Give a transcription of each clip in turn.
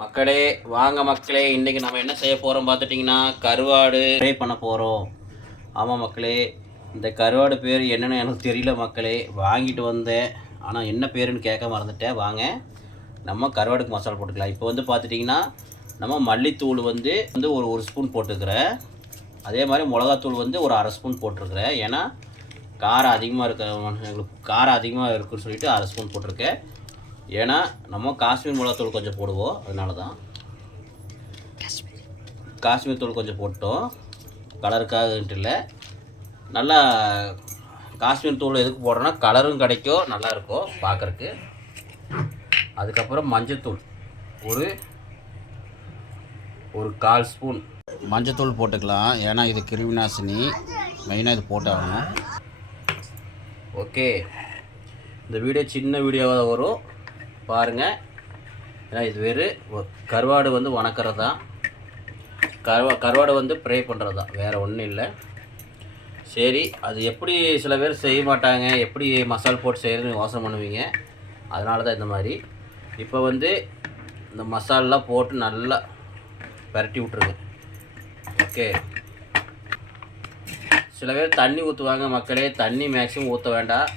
மக்களே வாங்க மக்களே, இன்றைக்கி நம்ம என்ன செய்ய போகிறோம் பார்த்துட்டிங்கன்னா கருவாடு ஃப்ரை பண்ண போகிறோம். ஆமாம் மக்களே, இந்த கருவாடு பேர் என்னென்னு எனக்கு தெரியல மக்களே. வாங்கிட்டு வந்தேன், ஆனால் என்ன பேருன்னு கேட்க மறந்துட்டேன். வாங்க நம்ம கருவாடுக்கு மசாலா போட்டுக்கலாம். இப்போ வந்து பார்த்துட்டிங்கன்னா நம்ம மல்லித்தூள் வந்து ஒரு ஸ்பூன் போட்டுக்கிறேன். அதே மாதிரி மிளகாத்தூள் வந்து ஒரு அரை ஸ்பூன் போட்டிருக்கிறேன். ஏன்னா காரம் அதிகமாக எங்களுக்கு காரம் அதிகமாக இருக்குன்னு சொல்லிட்டு அரை ஸ்பூன் போட்டிருக்கேன். ஏன்னா நம்ம காஷ்மீர் மிளகாத்தூள் கொஞ்சம் போடுவோம், அதனால தான் காஷ்மீர் தூள் கொஞ்சம் போட்டோம். கலருக்காகன்ட்டு இல்லை, நல்லா காஷ்மீர் தூள் எதுக்கு போடுறோன்னா கலரும் கிடைக்கும், நல்லாயிருக்கும் பார்க்குறக்கு. அதுக்கப்புறம் மஞ்சத்தூள் ஒரு 1/4 ஸ்பூன் மஞ்சத்தூள் போட்டுக்கலாம். ஏன்னா இது கிருமிநாசினி, மெயினாக இது போட்டாகணும். ஓகே, இந்த வீடியோ சின்ன வீடியோவாக வரும் பாருங்கள். ஏன்னா இது கருவாடு வந்து வணக்கிறது தான், கருவாடு வந்து ஃப்ரை பண்ணுறது தான், வேறு ஒன்றும் இல்லை. சரி, அது எப்படி சில பேர் செய்ய மாட்டாங்க, எப்படி மசாலா போட்டு செய்கிறதுன்னு யோசனை பண்ணுவீங்க. அதனால தான் இந்த மாதிரி. இப்போ வந்து இந்த மசாலெலாம் போட்டு நல்லா பரட்டி விட்ருங்க. ஓகே, சில பேர் தண்ணி ஊற்றுவாங்க மக்களே. தண்ணி மேக்ஸிமம் ஊற்ற வேண்டாம்.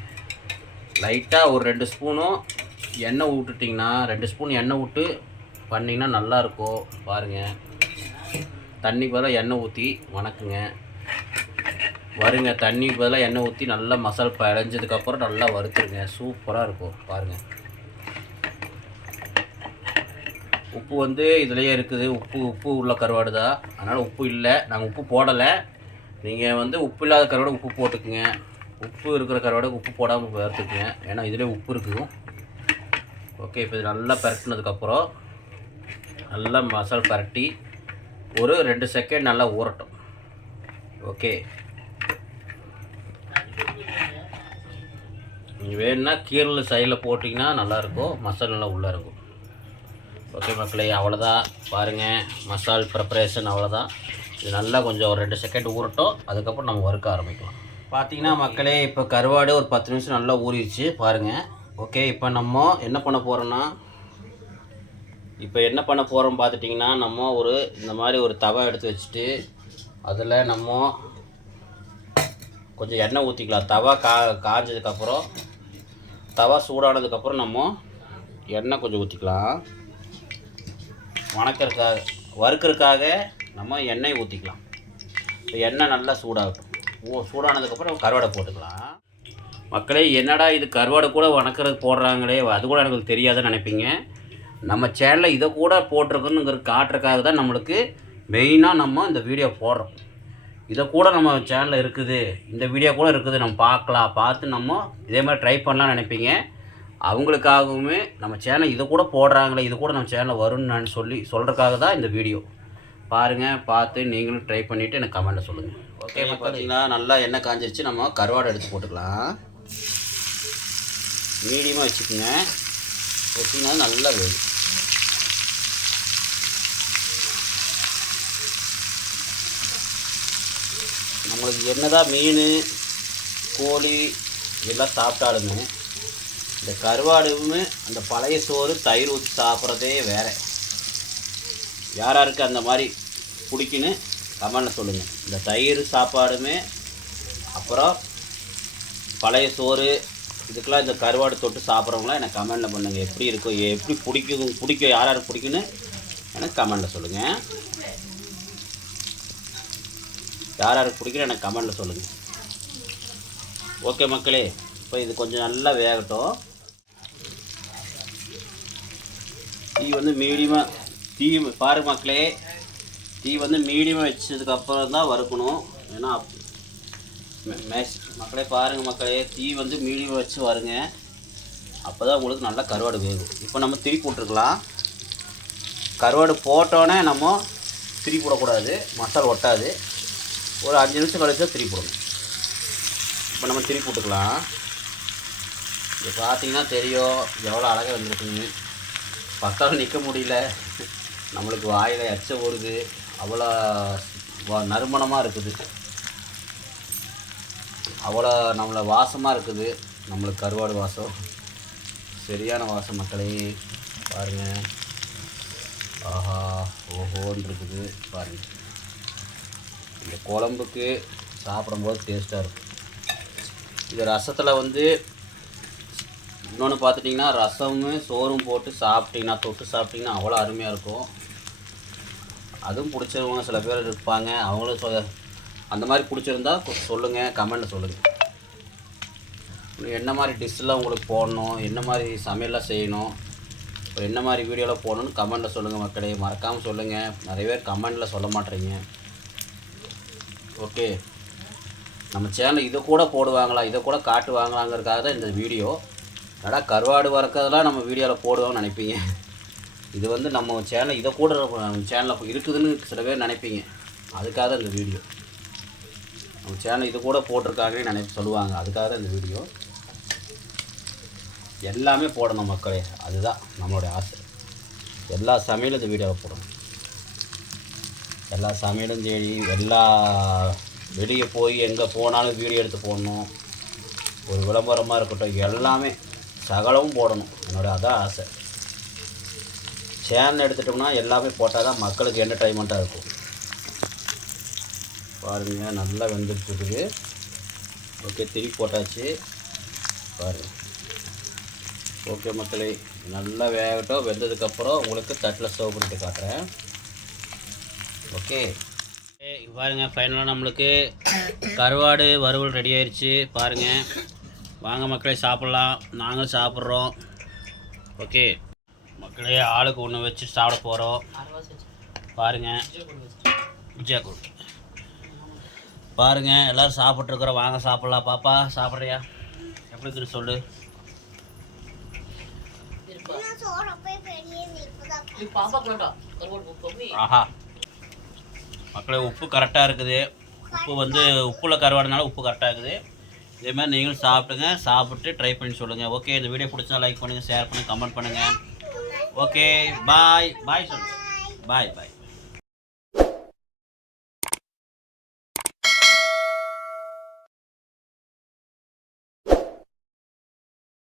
லைட்டாக ஒரு 2 ஸ்பூனும் எண்ணெய் விட்டுட்டிங்கன்னா, 2 ஸ்பூன் எண்ணெய் விட்டு பண்ணிங்கன்னா நல்லாயிருக்கும். பாருங்கள், தண்ணிக்கு பதிலாக எண்ணெய் ஊற்றி வணக்குங்க. தண்ணிக்கு பதிலாக எண்ணெய் ஊற்றி நல்லா மசாலா படைஞ்சதுக்கப்புறம் நல்லா வறுத்துருங்க. சூப்பராக இருக்கும் பாருங்கள். உப்பு வந்து இதுலேயே இருக்குது. உப்பு உள்ள கருவாடு தான், அதனால் உப்பு இல்லை, நாங்கள் உப்பு போடலை. நீங்கள் வந்து உப்பு இல்லாத கருவாடு உப்பு போட்டுக்குங்க. உப்பு இருக்கிற கருவாடு உப்பு போடாமல் வறுத்துக்குங்க, ஏன்னா இதிலே உப்பு இருக்குது. ஓகே, இப்போ இது நல்லா பரட்டினதுக்கப்புறம் நல்லா மசாலா பரட்டி ஒரு 2 செகண்ட் நல்லா ஊறட்டும். ஓகே, நீங்கள் வேணுன்னா கீரல் சைடில் போட்டிங்கன்னா நல்லாயிருக்கும், மசாலா நல்லா உள்ளே இருக்கும். ஓகே மக்களே, அவ்வளோதான். பாருங்கள், மசாலா ப்ரிப்பரேஷன் அவ்வளோதான். இது நல்லா கொஞ்சம் ஒரு 2 செகண்ட் ஊறட்டும், அதுக்கப்புறம் நம்ம வறுக்க ஆரம்பிக்கலாம். பார்த்தீங்கன்னா மக்களே, இப்போ கருவாடு ஒரு 10 நிமிஷம் நல்லா ஊறிடுச்சு பாருங்கள். ஓகே, இப்போ நம்ம என்ன பண்ண போகிறோன்னா, பார்த்துட்டிங்கன்னா நம்ம இந்த மாதிரி ஒரு தவா எடுத்து வச்சுட்டு அதில் நம்ம கொஞ்சம் எண்ணெய் ஊற்றிக்கலாம். தவா காஞ்சதுக்கப்புறம், தவா சூடானதுக்கப்புறம் நம்ம எண்ணெய் கொஞ்சம் ஊற்றிக்கலாம். வறுக்கிறதுக்காக நம்ம எண்ணெய் ஊற்றிக்கலாம். இப்போ எண்ணெய் நல்லா சூடாகட்டும். சூடானதுக்கப்புறம் கருவாடை போட்டுக்கலாம். மக்களே, என்னடா இது கருவாடு கூட வணக்கிறது போடுறாங்களே, அது கூட எனக்கு தெரியாதுன்னு நினைப்பீங்க. நம்ம சேனலில் இதை கூட போட்டிருக்குன்னு காட்டுறதுக்காக தான் நம்மளுக்கு மெயினாக நம்ம இந்த வீடியோ போடுறோம். இதை கூட நம்ம சேனலில் இருக்குது, இந்த வீடியோ கூட இருக்குது, நம்ம பார்த்து நம்ம இதே மாதிரி ட்ரை பண்ணலாம்னு நினைப்பீங்க. அவங்களுக்காகவுமே நம்ம சேனல் இதை கூட போடுறாங்களே, இது கூட நம்ம சேனலில் வரும்னு நான் சொல்கிறதுக்காக தான் இந்த வீடியோ. பாருங்கள், பார்த்து நீங்களும் ட்ரை பண்ணிவிட்டு எனக்கு கமெண்ட்டில் சொல்லுங்கள். ஓகே, பார்த்தீங்கன்னா நல்லா எண்ணெய் காஞ்சிருச்சு. நம்ம கருவாடை எடுத்து போட்டுக்கலாம். மீடியமாக வச்சுக்கோங்க, வச்சிங்கன்னா நல்லா வேகும். நம்மளுக்கு என்னதான் மீன் கோழி இதெல்லாம் சாப்பிட்டாலுமே இந்த கருவாடுமே அந்த பழைய சோறு தயிர் ஊற்றி சாப்பிட்றதே வேறு. யாராருக்கு அந்த மாதிரி பிடிக்குன்னு கமெண்ட்டில் சொல்லுங்கள். இந்த தயிர் சாப்பாடுமே அப்புறம் பழைய சோறு இதுக்கெல்லாம் இந்த கருவாடு தொட்டு சாப்பிட்றவங்களாம் எனக்கு கமெண்டில் பண்ணுங்கள். எப்படி இருக்கும், எப்படி பிடிக்கும் யாராருக்கு பிடிக்குன்னு எனக்கு கமெண்டில் சொல்லுங்கள். யாராருக்கு பிடிக்குன்னு எனக்கு கமெண்டில் சொல்லுங்கள். ஓகே மக்களே, இப்போ இது கொஞ்சம் நல்லா வேகட்டும். தீ வந்து மீடியமாக பாருங்க மக்களே, தீ வந்து மீடியமாக வச்சதுக்கப்புறம் தான் வறுக்கணும். ஏன்னா மக்களே பாருங்கள் மக்களே, தீ வந்து மீடியம் வச்சு வருங்க, அப்போ தான் உங்களுக்கு நல்லா கருவாடு வேகும். இப்போ நம்ம திருப்பி போட்டுருக்கலாம். கருவாடு போட்டோன்னே நம்ம திருப்பி போடக்கூடாது, மசாலா ஒட்டாது. ஒரு 5 நிமிஷம் கழிச்சு தான் திருப்பி போடணும். இப்போ நம்ம திருப்பி போட்டுக்கலாம். இது பார்த்தீங்கன்னா தெரியும் எவ்வளோ அழகாக வந்துருக்குங்க. பக்கம் நிற்க முடியல, நம்மளுக்கு வாயில் எச்ச ஊறுது, அவ்வளோ நறுமணமாக இருக்குது, அவ்வளோ நம்மளை வாசமாக இருக்குது. நம்மளுக்கு கருவாடு வாசம் சரியான வாசம் மக்களே. பாருங்கள், ஓன் இருக்குது பாருங்கள். இந்த குழம்புக்கு சாப்பிடும்போது டேஸ்ட்டாக இருக்கும். இது ரசத்தில் வந்து இன்னொன்று பார்த்துட்டிங்கன்னா ரசமும் சோறும் போட்டு சாப்பிட்டிங்கன்னா தொட்டு சாப்பிட்டிங்கன்னா அவ்வளோ அருமையாக இருக்கும். அதுவும் பிடிச்சவங்க சில பேர் இருப்பாங்க. அவங்களும் அந்த மாதிரி பிடிச்சிருந்தா சொல்லுங்கள், கமெண்ட்டில் சொல்லுங்கள். என்ன மாதிரி டிஷ்ஷெலாம் உங்களுக்கு போடணும், என்ன மாதிரி சமையல்லாம் செய்யணும், இப்போ என்ன மாதிரி வீடியோவில் போடணும்னு கமெண்ட்டில் சொல்லுங்கள் மக்களே. மறக்காமல் சொல்லுங்கள். நிறைய பேர் கமெண்ட்டில் சொல்ல மாட்டேறீங்க. ஓகே, நம்ம சேனல் இதை கூட போடுவாங்களா, இதை கூட காட்டுவாங்களாங்கிறதுக்காக தான் இந்த வீடியோ. ஆனால் கருவாடு வறுக்கிறதெல்லாம் நம்ம வீடியோவில் போடுவோம்னு நினைப்பீங்க. இது வந்து நம்ம சேனல் இதை கூட சேனலில் இருக்குதுன்னு சில பேர் நினைப்பீங்க. அதுக்காக தான் இந்த வீடியோ. நம்ம சேனல் இது கூட போட்டிருக்காங்கன்னு சொல்லுவாங்க. அதுக்காக தான் இந்த வீடியோ. எல்லாமே போடணும் மக்களே, அதுதான் நம்மளுடைய ஆசை. எல்லா சமையலும் இந்த வீடியோவில் போடணும். எல்லா சமையலும் தேடி எல்லா வெளியே போய் எங்கே போனாலும் வீடியோ எடுத்து போடணும். ஒரு விளம்பரமாக இருக்கட்டும், எல்லாமே சகலமும் போடணும். என்னோடய அதான் ஆசை. சேனல் எடுத்துட்டோம்னா எல்லாமே போட்டால் தான் மக்களுக்கு என்டர்டைன்மெண்ட்டாக இருக்கும். பாருங்கள், நல்லா வெந்துட்டுருக்குது. ஓகே, திருப்பி போட்டாச்சு பாருங்கள். ஓகே மக்களே, நல்லா வேகட்டும். வெந்ததுக்கப்புறம் உங்களுக்கு தட்டில் சர்வ் பண்ணிட்டு காட்டுறேன். ஓகே பாருங்கள், ஃபைனலாக நம்மளுக்கு கருவாடு வறுவல் ரெடி ஆயிடுச்சு. பாருங்கள், வாங்க மக்களே சாப்பிட்லாம். நாங்களும் சாப்பிட்றோம். ஓகே மக்களே, ஆளுக்கு ஒன்று வச்சு சாப்பிட போகிறோம். பாருங்கள், விஜயா கூட்டு பாருங்கள், எல்லோரும் சாப்பிட்ருக்குறோம். வாங்க சாப்பிட்லாம். பாப்பா சாப்பிட்றியா? எப்படி இருக்குன்னு சொல்லு. ஆஹா மக்களே, உப்பு கரெக்டாக இருக்குது. உப்பு வந்து உப்புல கருவாடுனால உப்பு கரெக்டாக இருக்குது. இதேமாதிரி நீங்களும் சாப்பிடுங்க. சாப்பிட்டு ட்ரை பண்ணி சொல்லுங்கள். ஓகே, இந்த வீடியோ பிடிச்சா லைக் பண்ணுங்கள், ஷேர் பண்ணுங்கள், கமெண்ட் பண்ணுங்கள். ஓகே, பாய் பாய் சொல்லுங்கள். பாய் பாய்.